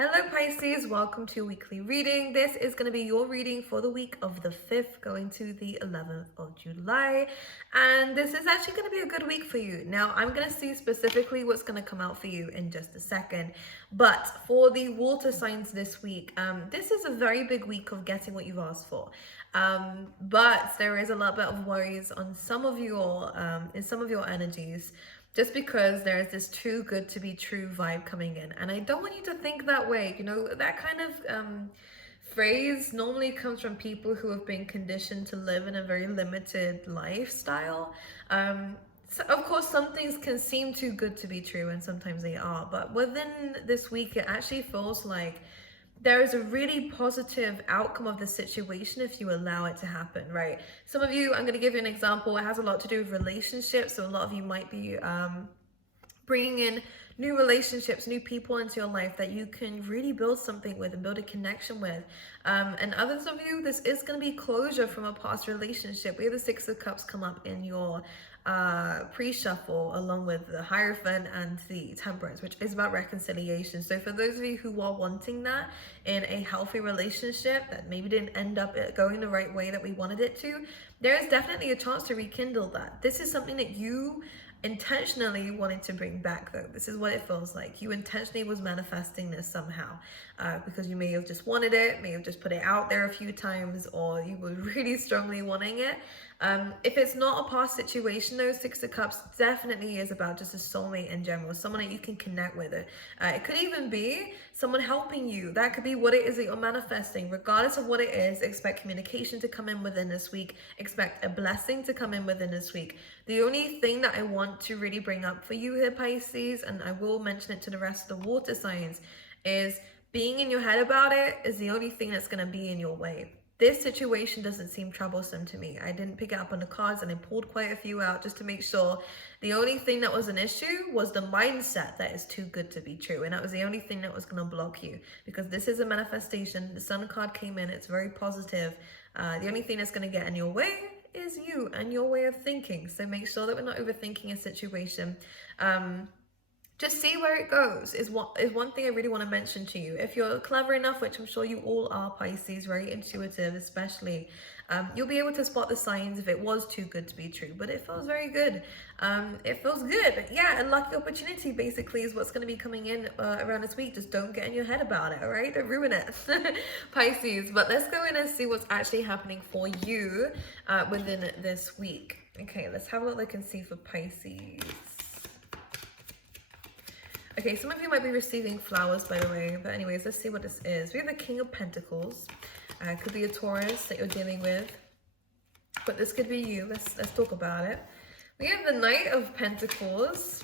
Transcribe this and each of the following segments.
Hello Pisces, welcome to weekly reading. This is going to be your reading for the week of the 5th going to the 11th of July. And this is actually going to be a good week for you. Now, I'm going to see specifically what's going to come out for you in just a second. But for the water signs this week, this is a very big week of getting what you've asked for. But there is a lot bit of worries on some of your, in some of your energies, just because there's this too good to be true vibe coming in. And I don't want you to think that way. You know, that kind of phrase normally comes from people who have been conditioned to live in a very limited lifestyle. So of course, some things can seem too good to be true, and sometimes they are. But within this week, it actually feels like there is a really positive outcome of the situation if you allow it to happen, right? Some of you, I'm going to give you an example. It has a lot to do with relationships. So a lot of you might be bringing in new relationships, new people into your life that you can really build something with and build a connection with. And others of you, this is going to be closure from a past relationship. We have the Six of Cups come up in your pre-shuffle along with the Hierophant and the Temperance, which is about reconciliation. So for those of you who are wanting that in a healthy relationship that maybe didn't end up going the right way that we wanted it to, there is definitely a chance to rekindle that. This is something that you intentionally wanted to bring back, though. This is what it feels like. You intentionally was manifesting this somehow, because you may have just wanted it, may have just put it out there a few times, or you were really strongly wanting it. If it's not a past situation, though, Six of Cups definitely is about just a soulmate in general, someone that you can connect with. It could even be someone helping you. That could be what it is that you're manifesting. Regardless of what it is, expect communication to come in within this week. Expect a blessing to come in within this week. The only thing that I want to really bring up for you here, Pisces, and I will mention it to the rest of the water signs, is being in your head about it is the only thing that's going to be in your way. This situation doesn't seem troublesome to me. I didn't pick it up on the cards and I pulled quite a few out just to make sure. The only thing that was an issue was the mindset that is too good to be true. And that was the only thing that was going to block you, because this is a manifestation. The Sun card came in. It's very positive. The only thing that's going to get in your way is you and your way of thinking. So make sure that we're not overthinking a situation. Just see where it goes is one thing I really want to mention to you. If you're clever enough, which I'm sure you all are, Pisces, very intuitive especially, you'll be able to spot the signs if it was too good to be true. But it feels very good. It feels good. Yeah, a lucky opportunity basically is what's going to be coming in around this week. Just don't get in your head about it, all right? Don't ruin it, Pisces. But let's go in and see what's actually happening for you within this week. Okay, let's have a look and see for Pisces. Okay, some of you might be receiving flowers, by the way. But anyways, let's see what this is. We have the King of Pentacles. It could be a Taurus that you're dealing with. But this could be you. Let's talk about it. We have the Knight of Pentacles.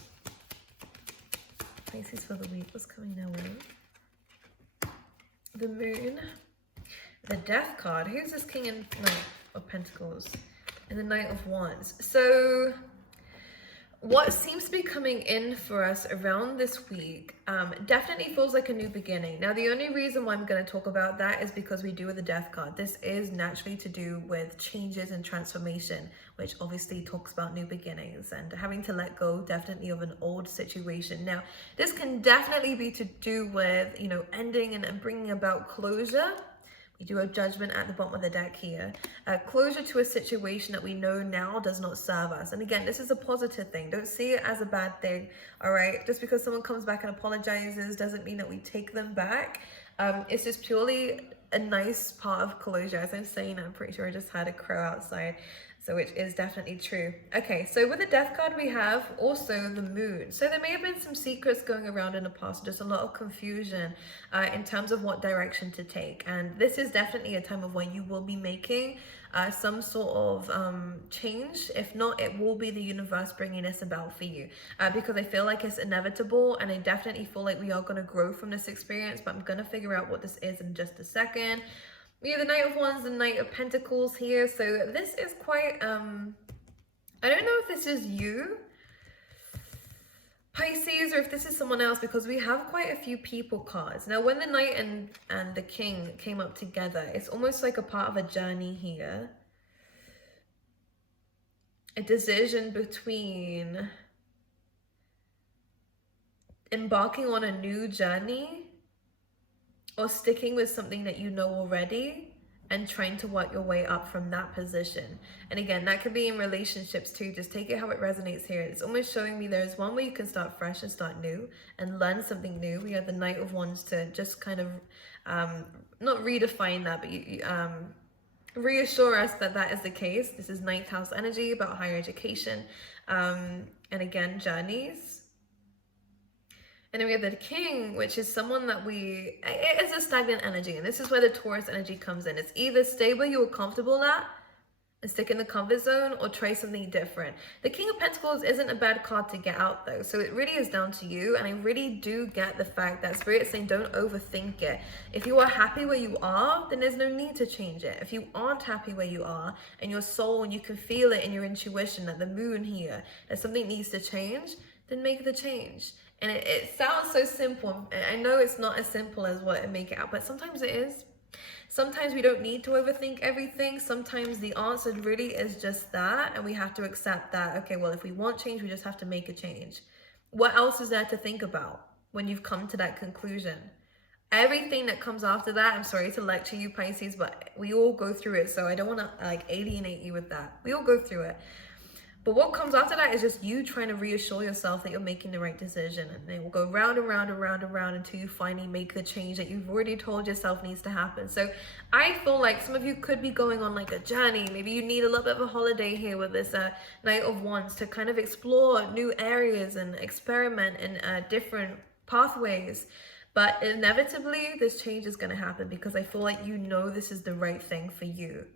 Pisces for the week. What's coming our way? The Moon. The Death card. Who's this King and Knight of Pentacles? And the Knight of Wands. So what seems to be coming in for us around this week definitely feels like a new beginning. Now, the only reason why I'm going to talk about that is because we do with the Death card. This is naturally to do with changes and transformation, which obviously talks about new beginnings and having to let go definitely of an old situation. Now, this can definitely be to do with, you know, ending and bringing about closure. We do a Judgment at the bottom of the deck here. Closure to a situation that we know now does not serve us. And again, this is a positive thing. Don't see it as a bad thing, all right? Just because someone comes back and apologizes doesn't mean that we take them back. It's just purely a nice part of closure. As I'm saying, I'm pretty sure I just had a crow outside. So which is definitely true. Okay, so with the Death card, we have also the Moon. So there may have been some secrets going around in the past, just a lot of confusion in terms of what direction to take. And this is definitely a time of when you will be making some sort of change. If not, it will be the universe bringing this about for you, because I feel like it's inevitable, and I definitely feel like we are going to grow from this experience, but I'm going to figure out what this is in just a second. We have the Knight of Wands and Knight of Pentacles here. So this is quite, I don't know if this is you, Pisces, or if this is someone else, because we have quite a few people cards. Now, when the Knight and the King came up together, it's almost like a part of a journey here. A decision between embarking on a new journey or sticking with something that you know already and trying to work your way up from that position. And again, that could be in relationships too. Just take it how it resonates here. It's almost showing me there's one where you can start fresh and start new and learn something new. We have the Knight of Wands to just kind of not redefine that, but reassure us that that is the case. This is 9th house energy about higher education, and again, journeys. And then we have the King, which is someone that it is a stagnant energy. And this is where the Taurus energy comes in. It's either stay where you're comfortable at and stick in the comfort zone, or try something different. The King of Pentacles isn't a bad card to get out though. So it really is down to you. And I really do get the fact that Spirit's saying don't overthink it. If you are happy where you are, then there's no need to change it. If you aren't happy where you are, and your soul, and you can feel it in your intuition that the moon here, that something needs to change, then make the change. And it sounds so simple. I know it's not as simple as what it make it out, but sometimes it is. Sometimes we don't need to overthink everything. Sometimes the answer really is just that, and we have to accept that, okay, well, if we want change, we just have to make a change. What else is there to think about when you've come to that conclusion? Everything that comes after that, I'm sorry to lecture you, Pisces, but we all go through it, so I don't want to like alienate you with that. We all go through it. But what comes after that is just you trying to reassure yourself that you're making the right decision. And it will go round and round and round and round until you finally make the change that you've already told yourself needs to happen. So I feel like some of you could be going on like a journey. Maybe you need a little bit of a holiday here with this Knight of Wands to kind of explore new areas and experiment in different pathways. But inevitably, this change is going to happen because I feel like you know this is the right thing for you.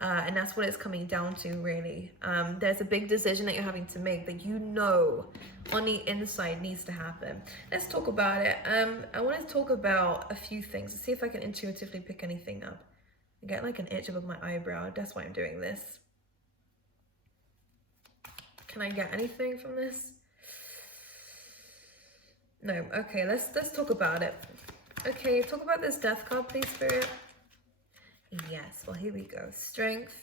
And that's what it's coming down to, really. There's a big decision that you're having to make that you know on the inside needs to happen. Let's talk about it. I want to talk about a few things. Let's see if I can intuitively pick anything up. I get like an itch above my eyebrow. That's why I'm doing this. Can I get anything from this? No. Okay, let's talk about it. Okay, talk about this Death card, please, Spirit. Yes, well, here we go. Strength.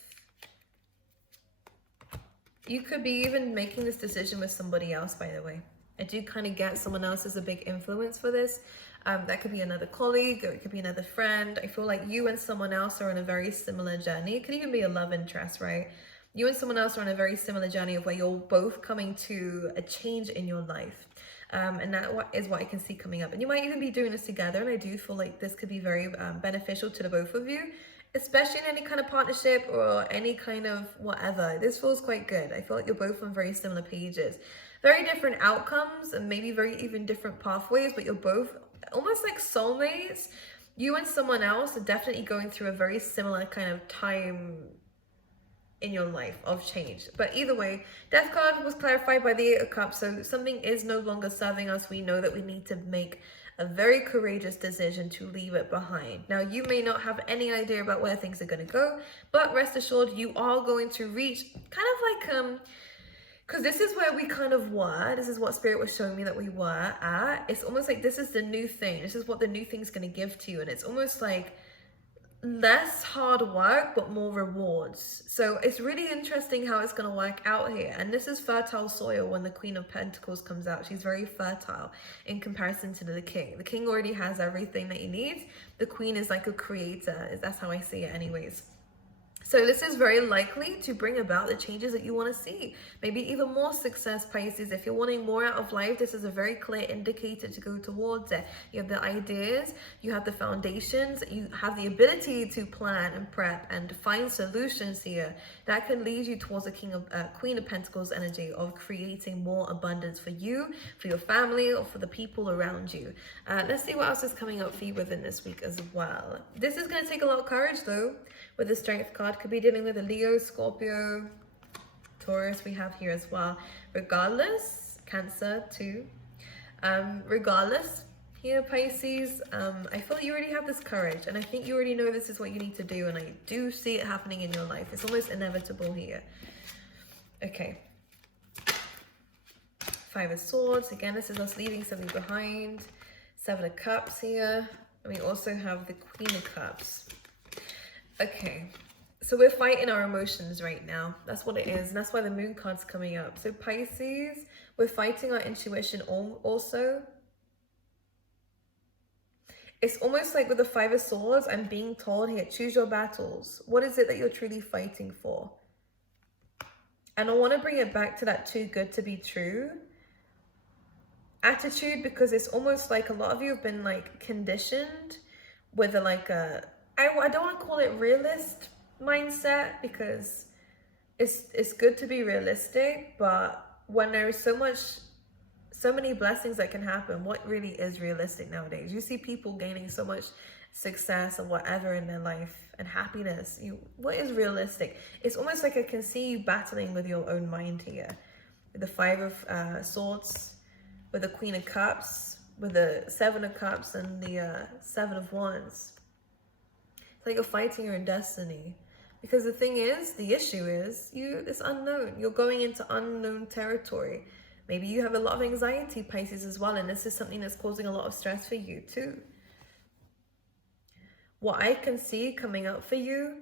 You could be even making this decision with somebody else, by the way. I do kind of get someone else as a big influence for this. That could be another colleague, or it could be another friend. I feel like you and someone else are on a very similar journey. It could even be a love interest, right? You and someone else are on a very similar journey of where you're both coming to a change in your life. And that is what I can see coming up. And you might even be doing this together. And I do feel like this could be very beneficial to the both of you, especially in any kind of partnership or any kind of whatever. This feels quite good. I feel like you're both on very similar pages. Very different outcomes and maybe very even different pathways, but you're both almost like soulmates. You and someone else are definitely going through a very similar kind of time in your life of change. But either way, Death card was clarified by the 8 of Cups. So something is no longer serving us. We know that we need to make a very courageous decision to leave it behind. Now, you may not have any idea about where things are going to go, but rest assured you are going to reach kind of like, because this is where we kind of were. This is what Spirit was showing me that we were at. It's almost like this is the new thing. This is what the new thing's going to give to you. And it's almost like less hard work but more rewards. So it's really interesting how it's going to work out here. And this is fertile soil when the Queen of Pentacles comes out. She's very fertile in comparison to the King. The King already has everything that he needs. The Queen is like a creator. That's how I see it anyways. So this is very likely to bring about the changes that you want to see. Maybe even more success, Pisces. If you're wanting more out of life, this is a very clear indicator to go towards it. You have the ideas, you have the foundations, you have the ability to plan and prep and find solutions here that can lead you towards the Queen of Pentacles energy of creating more abundance for you, for your family, or for the people around you. Let's see what else is coming up for you within this week as well. This is going to take a lot of courage though. With the Strength card, could be dealing with a Leo, Scorpio, Taurus we have here as well. Regardless, Cancer too. Regardless, here Pisces, I feel like you already have this courage, and I think you already know this is what you need to do, and I do see it happening in your life. It's almost inevitable here. Okay. 5 of Swords. Again, this is us leaving something behind. 7 of Cups here. And we also have the Queen of Cups. Okay, so we're fighting our emotions right now. That's what it is, and that's why the Moon card's coming up. So Pisces, we're fighting our intuition also. It's almost like with the Five of Swords, I'm being told here, choose your battles. What is it that you're truly fighting for? And I want to bring it back to that too good to be true attitude, because it's almost like a lot of you have been like conditioned with a I don't want to call it realist mindset, because it's good to be realistic, but when there's so many blessings that can happen, what really is realistic nowadays? You see people gaining so much success and whatever in their life and happiness. What is realistic? It's almost like I can see you battling with your own mind here, with the Five of Swords, with the Queen of Cups, with the Seven of Cups, and the Seven of Wands. It's like you're fighting your own destiny. Because the thing is, the issue is, it's unknown. You're going into unknown territory. Maybe you have a lot of anxiety, Pisces, as well, and this is something that's causing a lot of stress for you too. What I can see coming up for you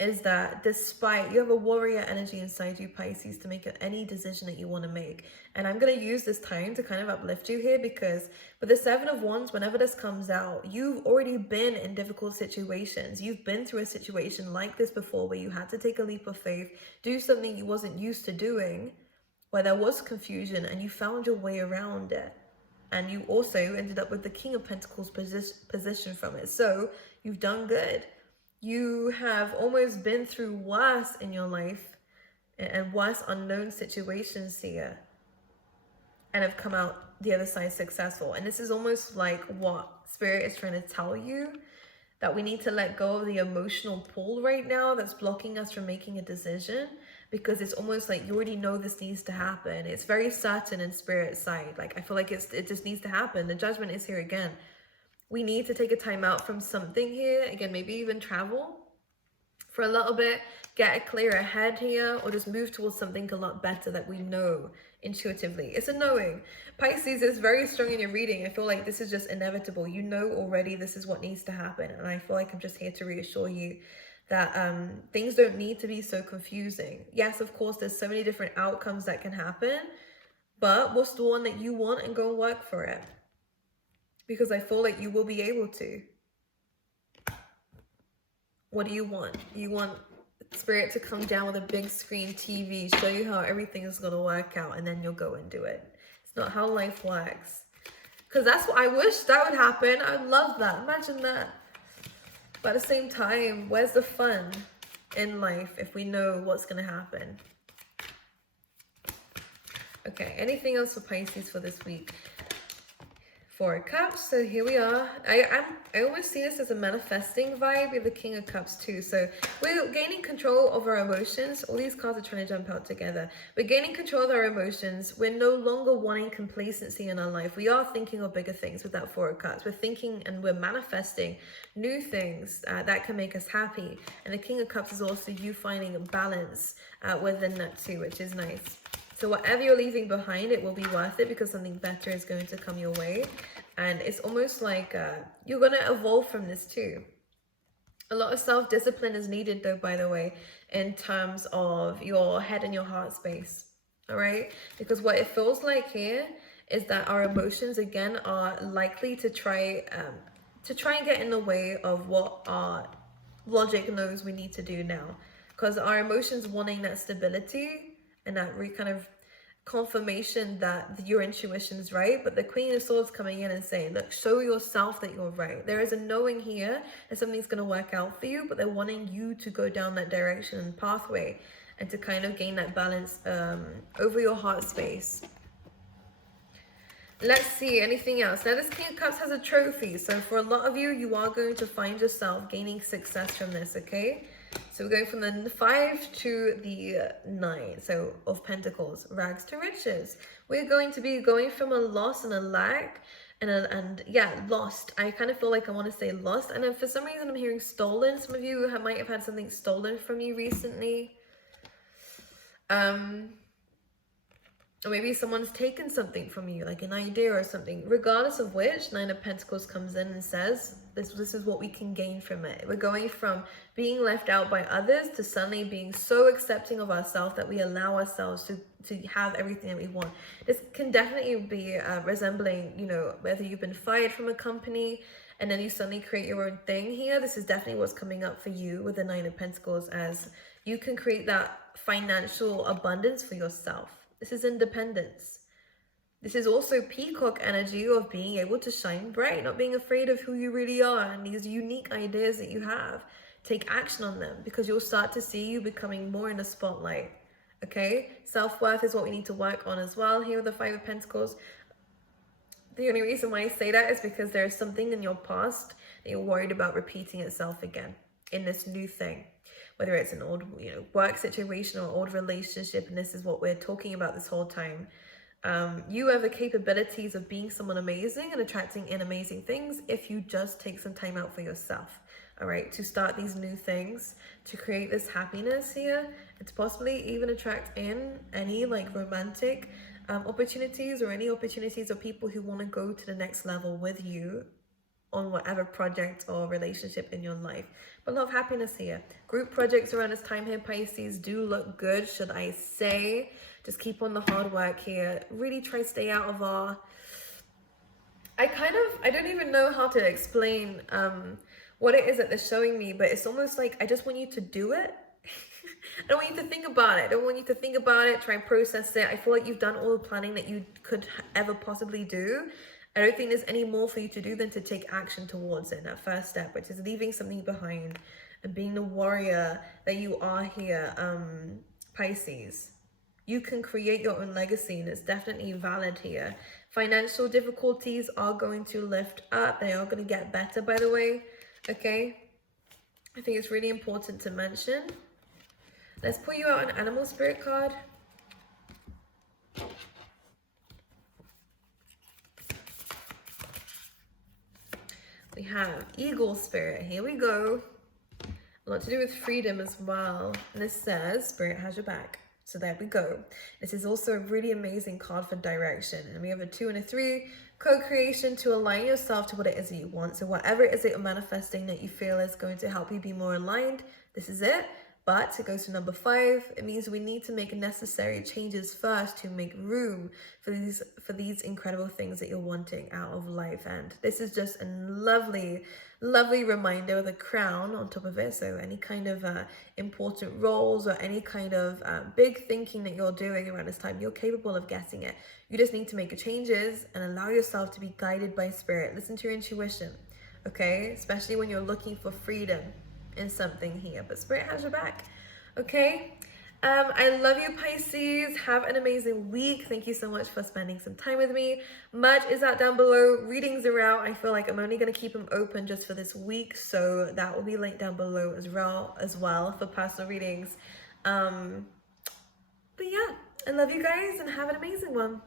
is that despite, you have a warrior energy inside you, Pisces, to make any decision that you want to make. And I'm going to use this time to kind of uplift you here, because with the Seven of Wands, whenever this comes out, you've already been in difficult situations. You've been through a situation like this before, where you had to take a leap of faith, do something you wasn't used to doing, where there was confusion, and you found your way around it. And you also ended up with the King of Pentacles position from it. So you've done good. You have almost been through worse in your life and worse unknown situations here, and have come out the other side successful. And this is almost like what Spirit is trying to tell you, that we need to let go of the emotional pull right now that's blocking us from making a decision, because it's almost like you already know this needs to happen. It's very certain in Spirit's side. Like, I feel like it just needs to happen. The judgment is here again. We need to take a time out from something here. Again, maybe even travel for a little bit, get a clearer head here, or just move towards something a lot better that we know intuitively. It's a knowing. Pisces is very strong in your reading. I feel like this is just inevitable. You know already this is what needs to happen. And I feel like I'm just here to reassure you that things don't need to be so confusing. Yes, of course, there's so many different outcomes that can happen, but what's the one that you want, and go and work for it? Because I feel like you will be able to. What do you want? You want Spirit to come down with a big screen TV, show you how everything is going to work out, and then you'll go and do it. It's not how life works. Because that's what I wish that would happen. I would love that. Imagine that. But at the same time, where's the fun in life if we know what's going to happen? Okay, anything else for Pisces for this week? Four of Cups, so here we are. I almost see this as a manifesting vibe with the King of Cups too. So we're gaining control of our emotions. All these cards are trying to jump out together. We're gaining control of our emotions. We're no longer wanting complacency in our life. We are thinking of bigger things with that Four of Cups. We're thinking and we're manifesting new things that can make us happy. And the King of Cups is also you finding a balance within that too, which is nice. So whatever you're leaving behind, it will be worth it, because something better is going to come your way. And it's almost like you're going to evolve from this too. A lot of self-discipline is needed though, by the way, in terms of your head and your heart space. All right? Because what it feels like here is that our emotions, again, are likely to try and get in the way of what our logic knows we need to do now. Because our emotions wanting that stability and that kind of confirmation that your intuition is right. But the Queen of Swords coming in and saying, look, show yourself that you're right. There is a knowing here that something's going to work out for you, but they're wanting you to go down that direction and pathway, and to kind of gain that balance over your heart space. Let's see, anything else? Now, this King of Cups has a trophy. So for a lot of you, you are going to find yourself gaining success from this, okay? So we're going from the 5 to the 9, so of Pentacles, rags to riches. We're going to be going from a loss and a lack, and yeah, lost. I kind of feel like I want to say lost, and then for some reason I'm hearing stolen. Some of you might have had something stolen from you recently. Or maybe someone's taken something from you, like an idea or something. Regardless of which, 9 of Pentacles comes in and says, this is what we can gain from it. We're going from being left out by others to suddenly being so accepting of ourselves that we allow ourselves to have everything that we want. This can definitely be resembling, you know, whether you've been fired from a company and then you suddenly create your own thing here. This is definitely what's coming up for you with the Nine of Pentacles, as you can create that financial abundance for yourself. This is independence. This is also peacock energy of being able to shine bright, not being afraid of who you really are and these unique ideas that you have. Take action on them, because you'll start to see you becoming more in the spotlight. Okay? Self-worth is what we need to work on as well here with the Five of Pentacles. The only reason why I say that is because there's something in your past that you're worried about repeating itself again in this new thing. Whether it's an old, work situation or old relationship, and this is what we're talking about this whole time. You have the capabilities of being someone amazing and attracting in amazing things if you just take some time out for yourself, all right, to start these new things, to create this happiness here, and to possibly even attract in any like romantic opportunities, or any opportunities of people who want to go to the next level with you on whatever project or relationship in your life. But love, happiness here. Group projects around this time here, Pisces, do look good, should I say. Just keep on the hard work here. Really try to stay out of our... I don't even know how to explain what it is that they're showing me, but it's almost like I just want you to do it. I don't want you to think about it. I don't want you to think about it, try and process it. I feel like you've done all the planning that you could ever possibly do. I don't think there's any more for you to do than to take action towards it. That first step, which is leaving something behind and being the warrior that you are here, Pisces. You can create your own legacy, and it's definitely valid here. Financial difficulties are going to lift up. They are going to get better, by the way. Okay? I think it's really important to mention. Let's pull you out an animal spirit card. We have eagle spirit. Here we go. A lot to do with freedom as well. And this says, Spirit has your back. So there we go. This is also a really amazing card for direction. And we have a 2 and a 3. Co-creation, to align yourself to what it is that you want. So whatever it is that you're manifesting that you feel is going to help you be more aligned, this is it. But it goes to number 5. It means we need to make necessary changes first to make room for these incredible things that you're wanting out of life. And this is just a lovely, lovely reminder with a crown on top of it. So any kind of important roles or any kind of big thinking that you're doing around this time, you're capable of getting it. You just need to make changes and allow yourself to be guided by spirit. Listen to your intuition, okay? Especially when you're looking for freedom in something here, but spirit has your back. Okay, I love you, Pisces. Have an amazing week. Thank you so much for spending some time with me. Merch is out down below. Readings are out. I feel like I'm only going to keep them open just for this week, so that will be linked down below as well for personal readings. But yeah, I love you guys and have an amazing one.